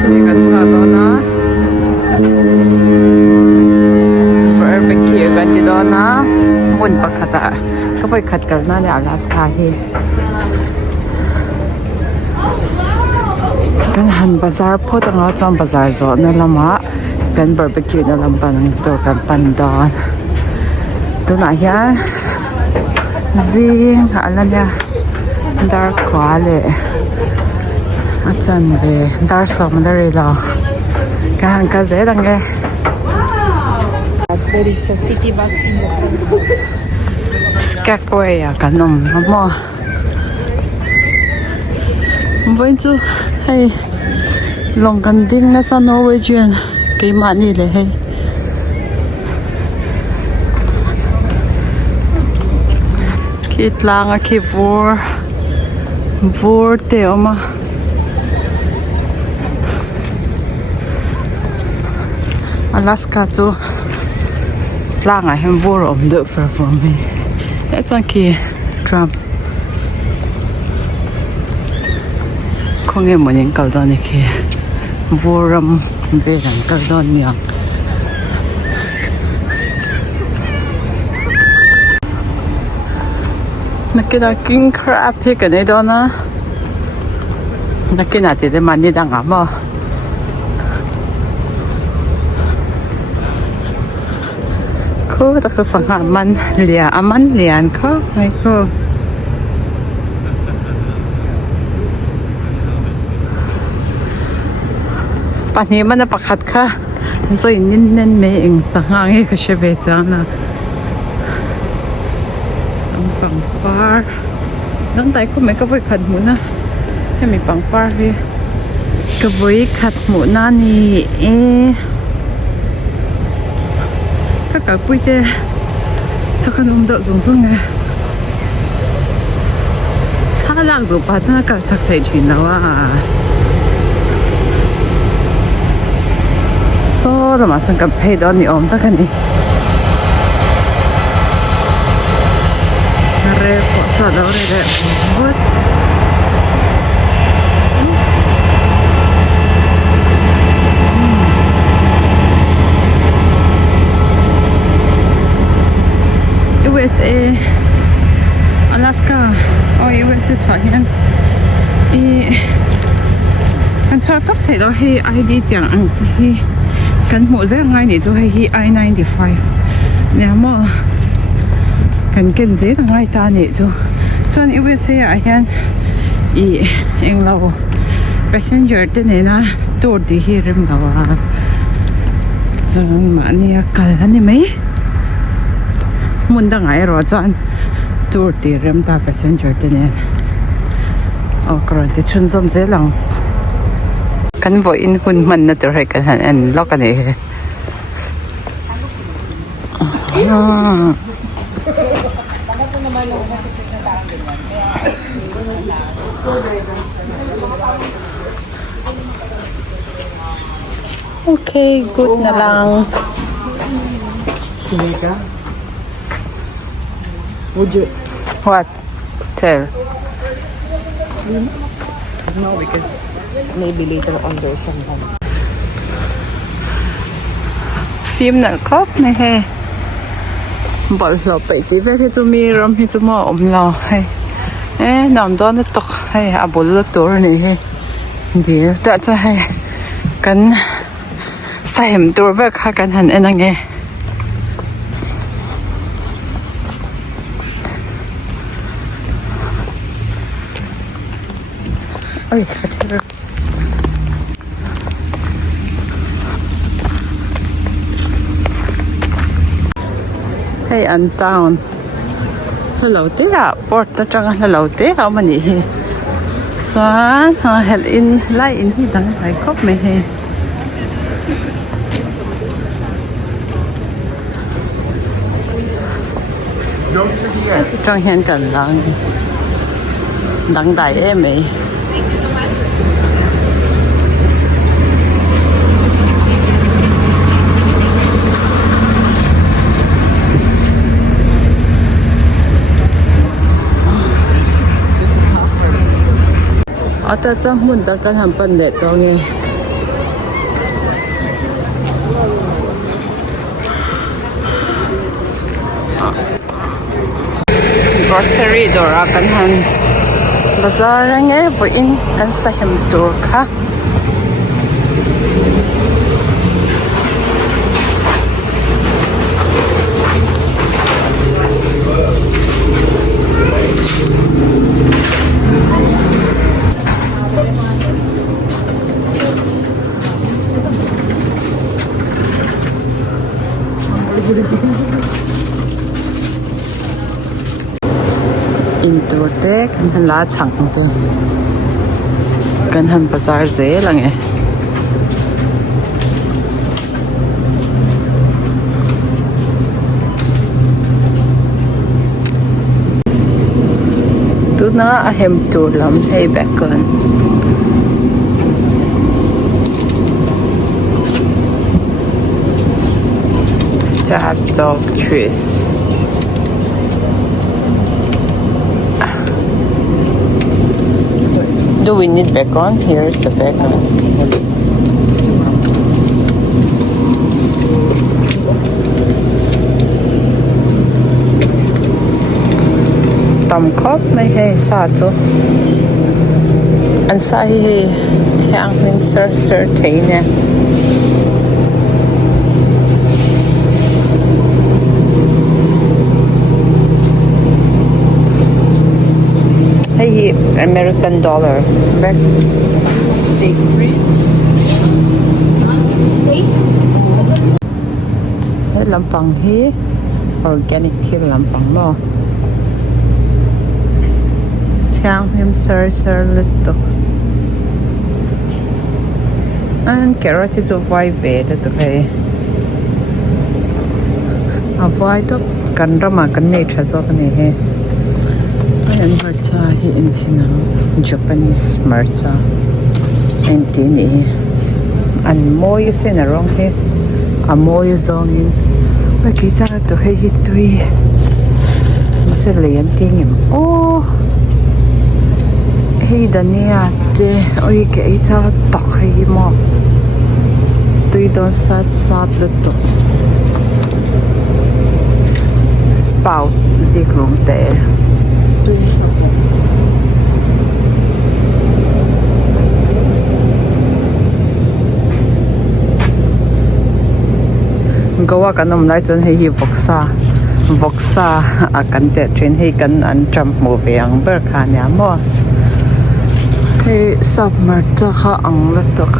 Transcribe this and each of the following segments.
chu ni kan cha do na barbecue kan ti do na mun pakhata ka poi khat kal na ne Alaska hi kan han bazar pho tanga cham bazar zo na lama kan barbecue na lampan to kan pandon to na hian zing alanya dar kwale achan ve dar som dari la kan ka ze dange there is a city bus in the center skakwe ya kanom mo bây giờ hay lòng cần tin nó sao Norwegian cái mà gì đấy hay kít lang à kít vor teo mà Alaska tu lang à hem vor om được for me that's okay Trump không nghe một những câu đó này kia vô râm về rằng câu đó nhiều nó cái đó king crab hay cái này đó nó cái nào thì để mà đi đang ngắm mà cô ta cứ sang hàng man liền có hay côปันนี้มันประคัดค่ะสวยนิ่นๆไม่เองสังหารให้เขาเชื่อใจนะปังปาร์น้องไต่ก็ไม่ก็ไปขัดหมูนะให้มีปังปาร์ให้ก็ไปขัดหมูนั่นนี่ก็กับปุ้ยเต้สักขนมเดือดสูงๆไงถ้าหลังดูป้าจะน่ากับชักไทยชินแล้วว่าเรามาสังกับเพดอนนี่อมตะกันนี่เรียกว่าสอดแล้วเรียกว่าUSA Alaska USA ถอยกันอันชอบทับเทเราให้ไอดีเตียงอันที่กันหมูเรื่องไงนี่จะให้ I-95เนี่ยมั่วกันเกินเสียทั้งไงตานี่จ้ะจนอีเวสเซียเห็นอีเองเรา passenger ตัวนี้นะตัวดีที่เริ่มเราจนมาเนี่ยกันนี่ไหมมุนตั้งไงรอจนตัวดีเริ่มตา passenger ตัวนี้โอ้กรณีชุนสมเสียหลังกันบ่อินหุ่นมันน่ะตัวให้กันอันล็อกกันนี่โอเค good นะลัง Would you what tell No, because maybe later on there's some home. Phim nè khóc này he bỏ lọ bị tí về thì tôi mi rom thì tôi mò ôm lò hay nằm đó nó tóc hay à bố lỡ tối này he thì đã cho hay cắn sai hầm tối về khá cắn hẳn anh nghe ôi khát hey an town hello te à port ta chang hello te how many he sa hel in lai in hi dang lai kop me he trong hiện cần lang đăng đại em ấy ở ta trong muốn ta cần làm phần để tao nghe grocery dora kan han bazaar nge bo in kan sa hem tur kha in tur te kan han la chang te kan han bazaar ze lang e tu na a hem tur lam hei bekon stab dog trees. Do we need bacon? Here's the bacon. Tầm khóc mấy hay sao chứ? Anh sai thì thiang nên sơ thấy nè. Hey, American dollar. Back. Steak free. Steak. Hey, lampang hi. Organic thi lampang mo. Chang him sir little. And carrot is a white bed to pay. A white up can rama can nature so can he. And marcha hi in sinang Japanese marcha and tini and mo yu sin arong he a mo yu zong in ba ki cha to he hi tui ma se lian ting im oh he dania te oi ke i cha ta hi mo tui don sat lu to spout ziklong te gawa kanom lai chon hei hi voksa a kan te train hei kan an jump mo veang ber kha nya mo hei sap mar cha kha ang la tok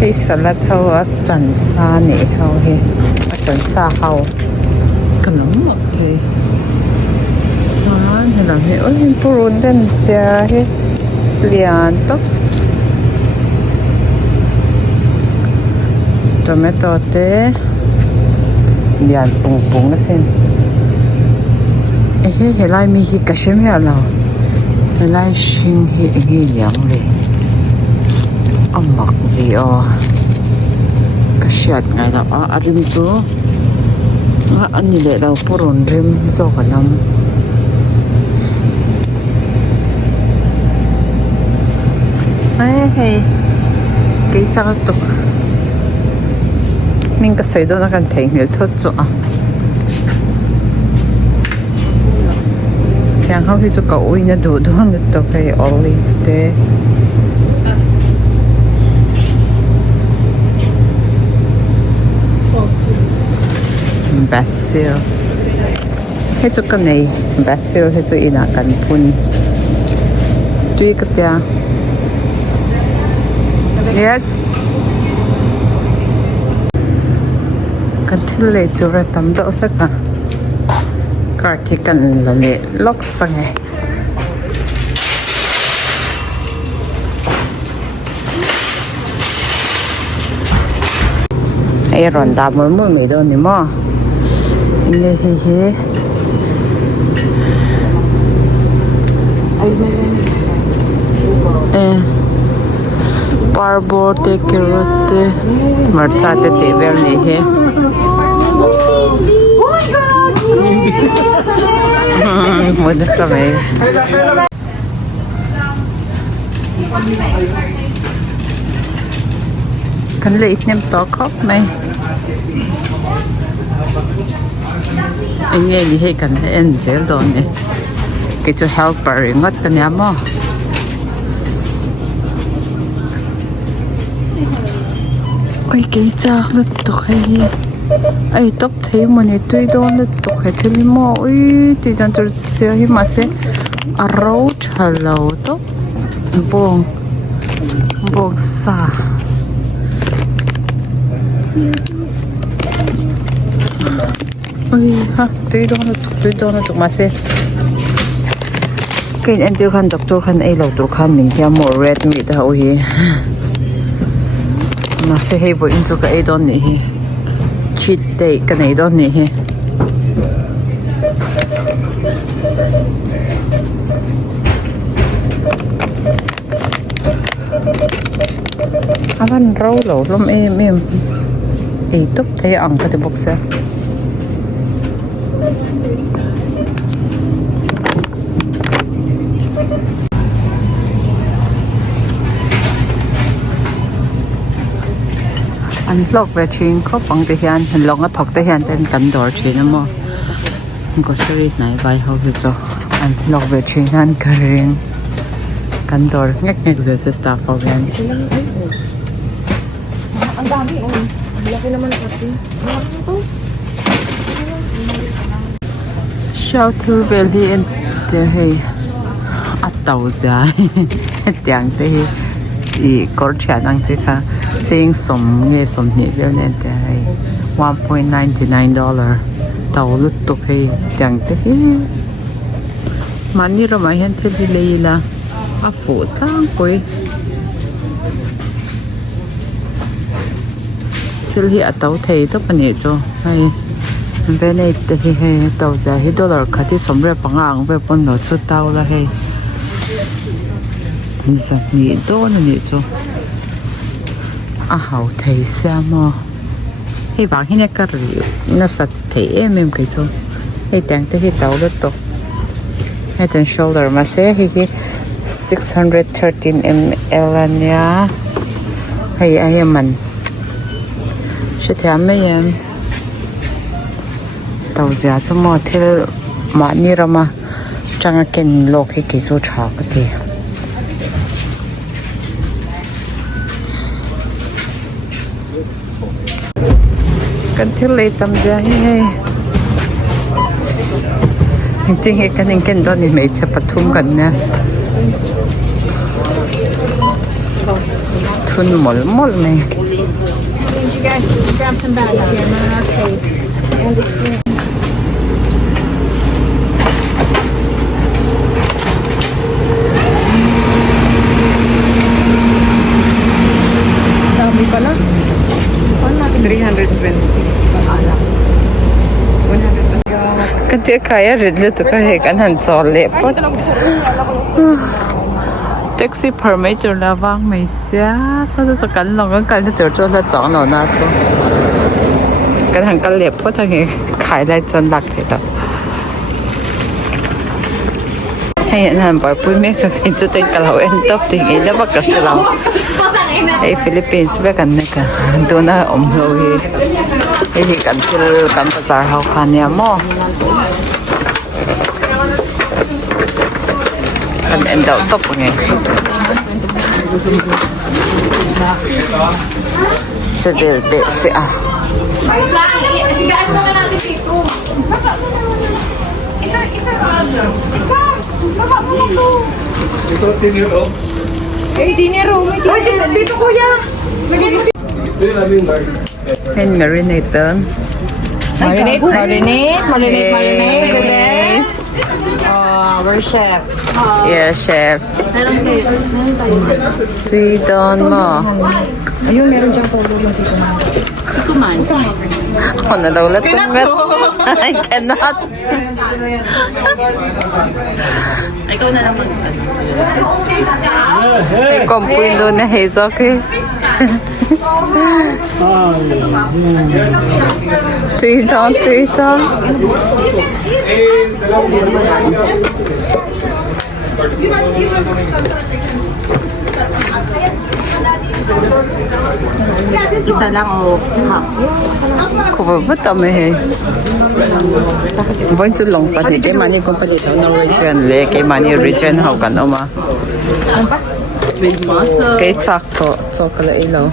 hei salat ho a chan sa ni ho he a chan sa ho kanom hei chan he lam he oi purun den sia he lian tok tomato te lian pung asin he lai mi hi kashim ya lao he lai shin hi ngi yang le amak li o kashiat ngai la a arim chu a ani le lao purun rim zo kanam hey cái trang tục mình có xây đó nó cần thấy nhiều thốt chỗ chẳng không thì tôi có ui nó đủ đó nó tôi cái olive thế basil hết chỗ cái này basil hết chỗ ina cần phun tuy cái tia yes kan thil le tur tam do saka kar thi kan la le lok sange ai ron da mo người đâu ni mo le he parbo te carrot te marcha te tevel ni he muda samay kan le itnem to khop mai anh nghe gì hay cần em dễ đồ nè cái cho helper ngất cái nhà mà ôi cái cha nó tục hay ai top thấy mà nè tôi đó nó tục hay thế mà ôi tôi đang tôi xem hi mà sẽ arrow hello top bông bông sa ôi ha tôi đó nó tục mà sẽ cái anh tiêu khăn doctor khăn ai lâu tôi khăn mình theo more red meat hậu hi mà sẽ hay với into cái đó nè cheat day cái này đó nè anh rau lẩu lắm em ấy tốt thấy ăn cái bốc xe anh lọc về chuyện có bằng cái hiện anh lọc nó thọc cái hiện tên cắn đỏ chuyện lắm mà có series này vài hôm rồi anh lọc về chuyện anh cái cắn đỏ ngắt giờ sẽ start vào cái Ang dami, oh. Laki naman kasi. Shout to Belly and the at tàu dài tiếng thế ý có chuyện năng chứ cả chính sum nghe sum nhị bên nên thế $1.99 tàu lút tục hay tiếng thế mà như rồi mà hiện thế đi lấy là phụ tăng quỳ thì tàu thấy tốt bao nhiêu cho hay bên này thì tàu giá hết $1 cả thì sống rất bằng ăn về bọn nó chút tàu là hay rất nhiều đô nữa cho hậu thấy sao mà hay bạn hiện nay cái gì nó sạch thấy em cái cho hay tiếng thì tàu rất tốt hay tiếng shoulder mà sẽ hay 613 ml nha hay em mình sẽ thêm mấy em tàu giá cho mọi thứ mà như là mà chẳng cần lô cái số chọc thì cần thiết lấy tầm giá hay tiếng hay cái nên đó thì mấy chấp thun gần nè thun mol này You guys grab some bags here, not our space. dami pala 320 Kanti kaya ridle to kahit kanan sole po taxi permit cho la vang mấy xia sao tôi sẽ cắn lòng cái cắn cho là chọn nó na cho cái hàng cắn liệp có thằng ấy khai lại chân đặc thế đó hay hiện hàng bảo bùi mấy cái chỗ tên cả lẩu em top thì nghĩ nó bắt gặp cái lẩu ở Philippines với cái này cả tôi nói ổn rồi cái gì cắn bazar hậu khăn nhà mò kan em daw top ngayon. Sa bilde siya. Sigaan mo na natin dito. Ito dinero. Dinero. Uy, dito kuya! And marinator. Marinate. Oh, we're chef. Yeah, chef. Tweedon mo. Ayun, meron dyan po yung dito na. Ako na daw lahat ng met. I cannot. Ikaw na naman. Kompuin doon na haze, okay? Tweedon. Isa lang o half. Kubabot kami eh. Buwan sulong pa ni kay mani kung palito Norwegian le kay mani region how kan oma. With muscle. Kay sakto kala ilaw.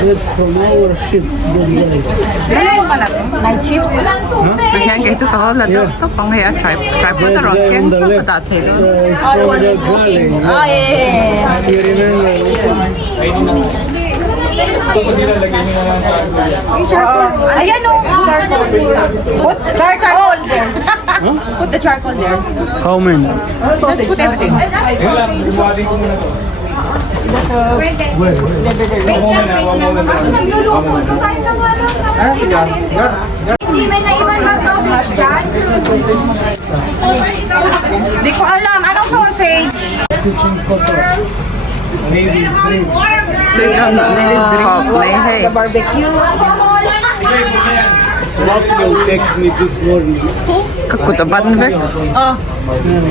That's from our ship. Night shift. Kaya kay to la to pang hay try pa na ron ken patati. Oh, yeah. You remember? Ayan o. Put charcoal there. Put the charcoal there. How many? Just put everything. Hindi may naiwan ba sausage dyan? Di ko alam. Anong sausage? To don't know hey. Barbecue. What will text me this morning? Kakutaban ba?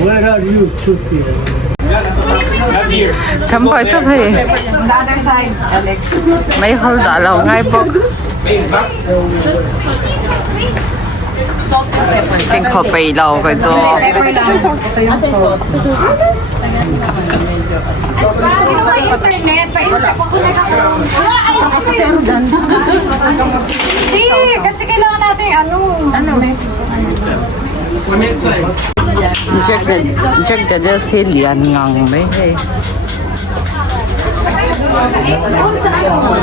Where are you, Chuti? Kampa ito hey. On the other side, Alex. May hold alaw ngay po. Salt and pepper. King ko pa ilaw kay so. Pepper lang. Ito yung salt. Sino sa internet? Pa-internet ko na wala ice cream. Hindi, kasi kailangan natin message. Check the del silian ngang may hey.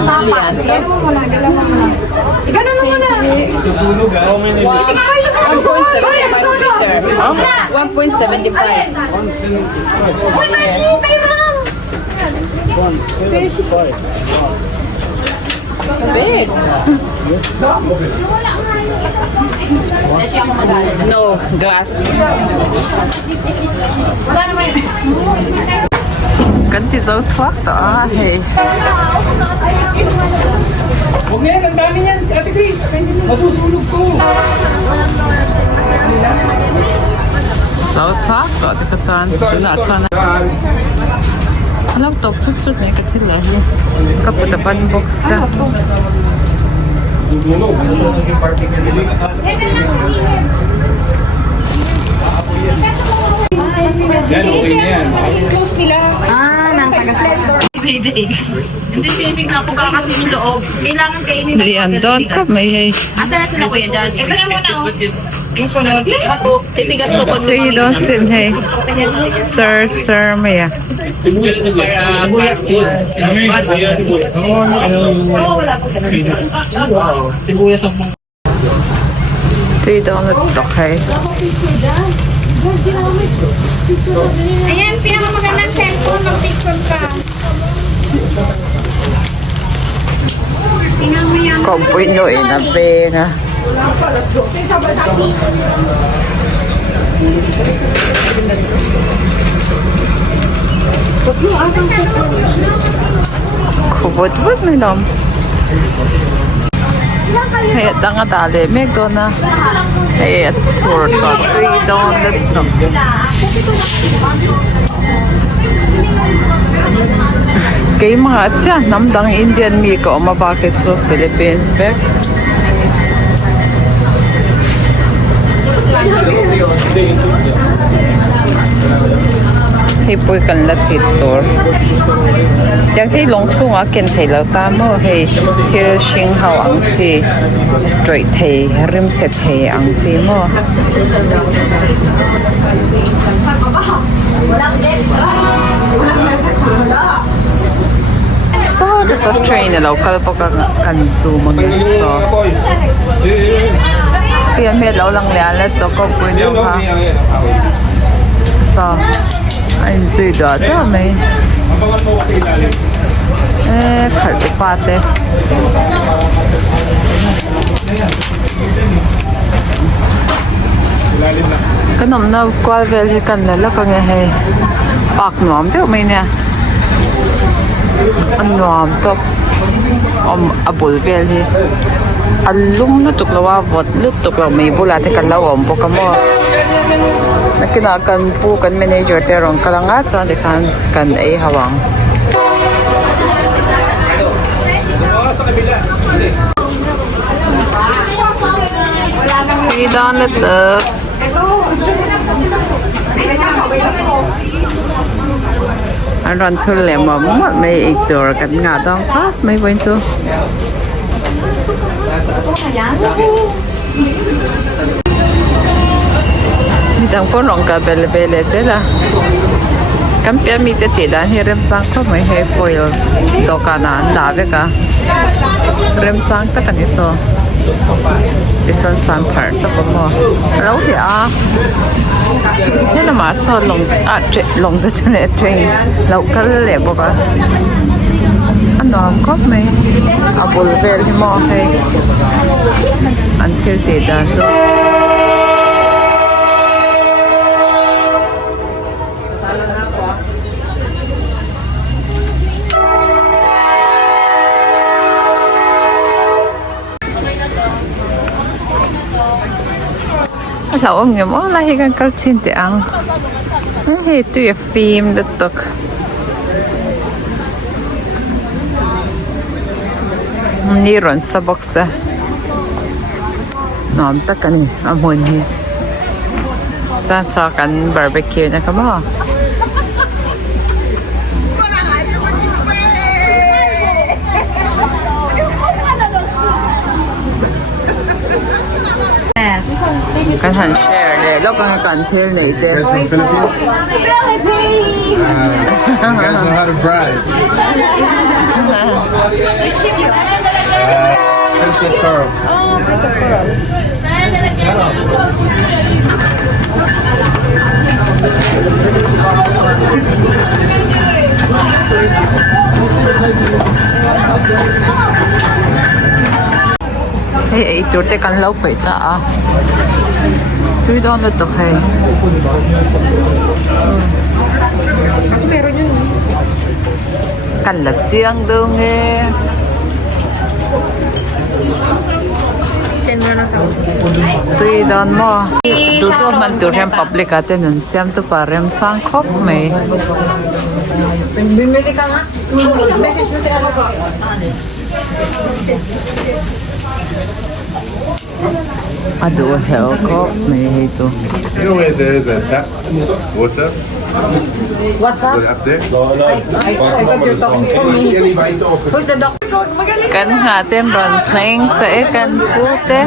Salian. Gano'n mo muna. Gano'n mo muna. How many? 1.75 liter. 1.75. Uy, Mashi, mayroon. 175. Big. No, glass. Ganti daw tuwak to hey. Huwag na yan, ang dami niyan, Ate Chris. Masusunog ko. Daw tuwak to di ka tsan tsan. Alam top tut na katila. Kaputapan box sa. Yan, okay na yan. Hindi tinitignan ko ba kasi yung loob. Kailangan kainin. Lian doon ka may hey. Asa na sila kuya dyan? Ito na muna oh. Yung sunod. Titigas ko pag Hey, don't sit hey. Sir Maya. Tuy daw natok hey. Ayan, pinakamagandang cellphone. Mag-picture ka. Tingnan mo yan. Kompoy no na pena. Kubot na nom. Hey, tanga tali. Meg do na. Hey, tour to. Tuy daw natok. Kay mga atya, namdang Indian mi ko bakit so Philippines back. Hey, pui kan latit tour. Yang ti long chung a ken thei lo ta mo hey thil sing hao ang chi troi thei rim se thei ang chi mo. So, there's a train na local po ka kansumo nito. Kaya may law lang lialat to ko po nyo ha. So, ayun si Dada may. Kalto pate. Kanom na kwa vel si kanala ka nga hey. Pak nuam tiyo may niya. Nuam to. Abul vel hi. Alum na tuklawa vot lutok lang may bulate kan lawom po ka mo. Nakinakan po kan manager terong kalangat sa kan ay hawang. $3 ito. Anh run thử lẹ mà mấy ít đồ cắn ngã đó phát mấy bên số mi tang ko rong ka bele bele sela kan pia mi te dan hi rem sang ko mai he foil do kana da ve ka rem sang ta kan iso ison san part to mo lâu thì thế là mà sao lồng tới trên này train lâu cái lẹ bộ cả anh đó không có mấy à bùn về thì mò hay anh kêu gì đó lâu ông nhớ món lại cái câu chuyện để ăn hay tụi phim được tục ni ron sa box à nom tất cả này amun hi cha sa kan barbecue na kamo kan han share le lo kan tel nei te Philippines. You guys know how to bride. Princess Pearl. Oh, Princess Pearl. hey ito te kan Thawhpuite ta $3 to hey Kasi meron yun. kan lật chiang đâu nghe $3 mo tuto man tu rem public atin nun siam tu parem sang khop me Bumili ka nga. Message mo si ano ko. ado hell khop me hito You know where there's a tap water? What's up? Up there? I thought you're talking to me. Who's the doctor? Magaling. kan hatin ron playing ta e kan pute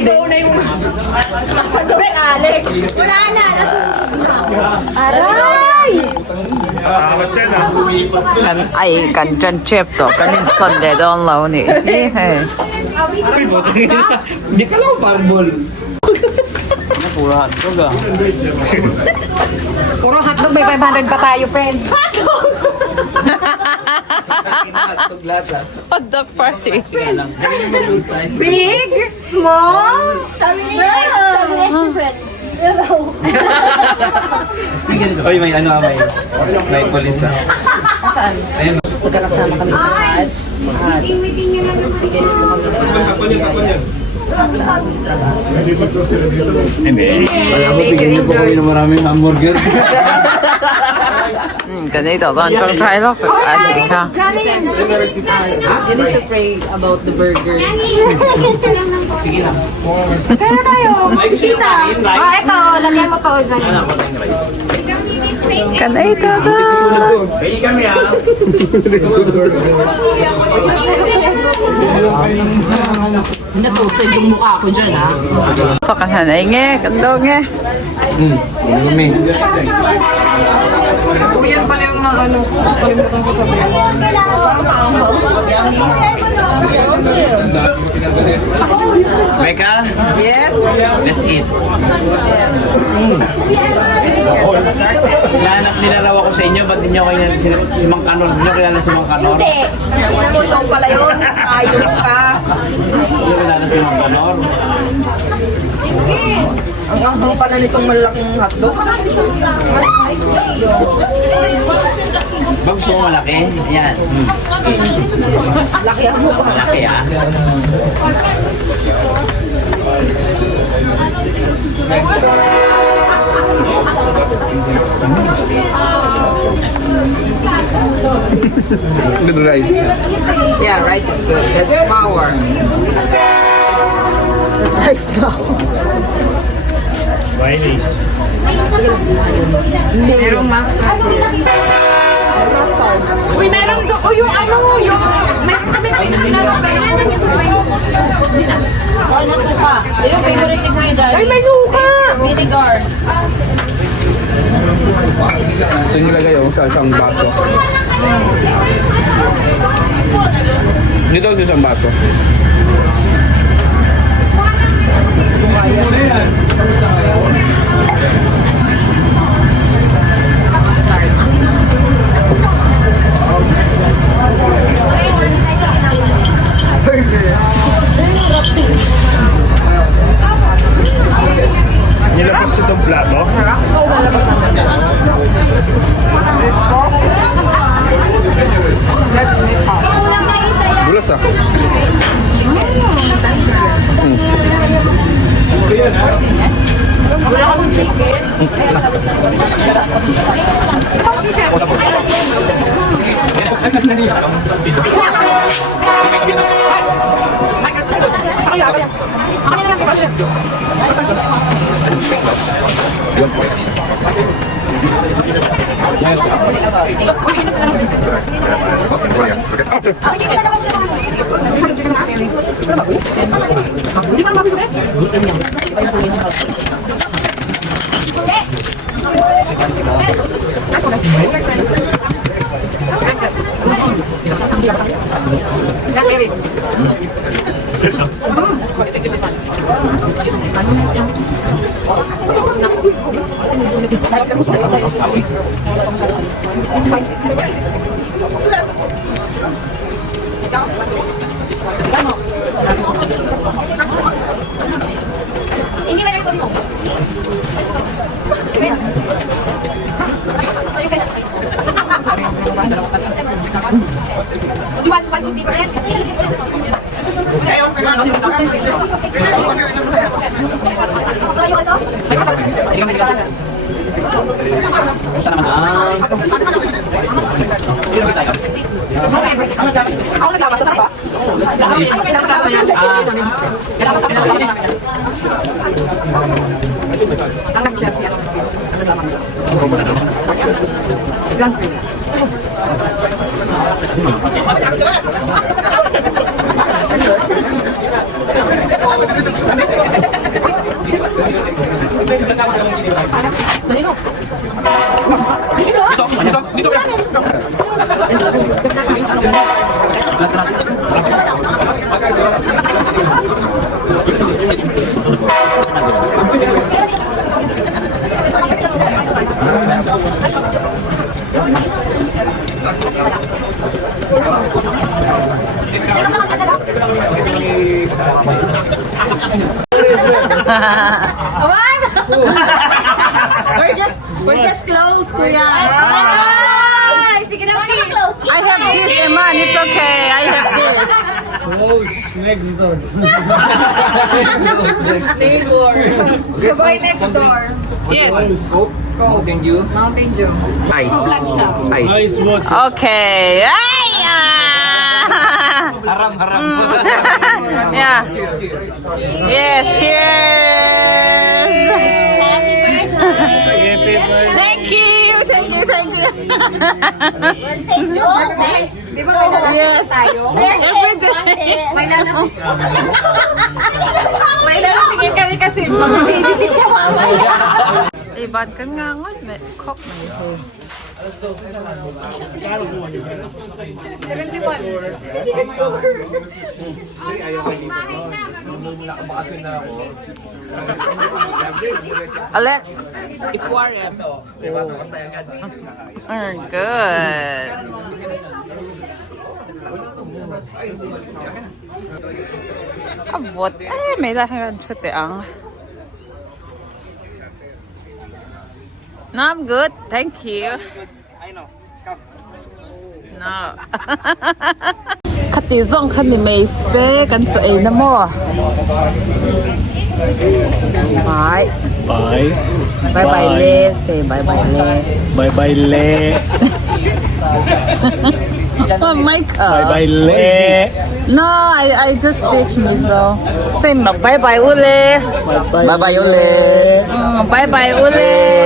Ikaw na yung... Sa gabi, Alex. Wala na. Aray! kan ai kan chan chep to kan in son de don lo ni he Hindi ka lang barbol. Puro hotdog, may 500 pa tayo, friend. hot dog party Big? Small? Little? Oy, may ano may polis na. Saan? Ayun. Magkakasama kami lahat. Ay, ako bigyan ko kami ng maraming hamburger. ganito ban kong try lo ani ka You need to pray about the burger. Kaya tayo, bisita. Ito, lagyan mo to. kan ai to to Pwede kami Natusay yung mukha ko dyan, ha? so kan han ai nghe kan do nghe Kami. Yan pala yung mga ano, kalimutan ko sabihin. Becca, yes let's eat. Hinahanap nila raw ako sa inyo, ba't hindi nyo kayo si Mang Kanor? Hindi nyo kilala si Mang Kanor? Ikaw pala yun. Ayaw ka. Hindi nyo kilala si Mang Kanor? Ang ahang pala nitong malaking hotdog. Bang gusto mo malaki? Ayan. Laki ang mukha. Malaki ah. Good rice. Yeah, rice is good. That's power. Rice daw. Wiley's. Merong mustard. Uy, meron do. O yung ano, yung... Ano suka? Yung favorite ko yung dali. Ay, may suka! Vinegar. Ito yung nilagay sa isang baso. Dito sa isang baso. Nilabas itong plato. Bulas ah. We're just close, Kuya. Ay, sige na, please. I have this, Eman. It's okay. I have this. Close. Next door. Sabay next door. Yes. Mountain Dew. Mountain Dew. Ice. Ice. Ice water. Okay. Ay! Haram. Yeah. Yes, cheers! Thank you! Di ba may lalasing tayo? May lalasing. May lalasingin kami kasi mag-babysit siya mamaya. Iban kan nga ngon, may kop may ho. 71. Alex, aquarium. Good. Abot, may lahiran chute ang. No, I'm good. Thank you. I know. Come. No. Katizong kan ni may fe kan sa ay na mo. Bye. Bye. Bye bye Le. Say bye bye Le. Bye bye le. Oh Michael. Bye bye le. No, I just teach me so. Say bye bye Ule. Bye bye Bye bye Ule.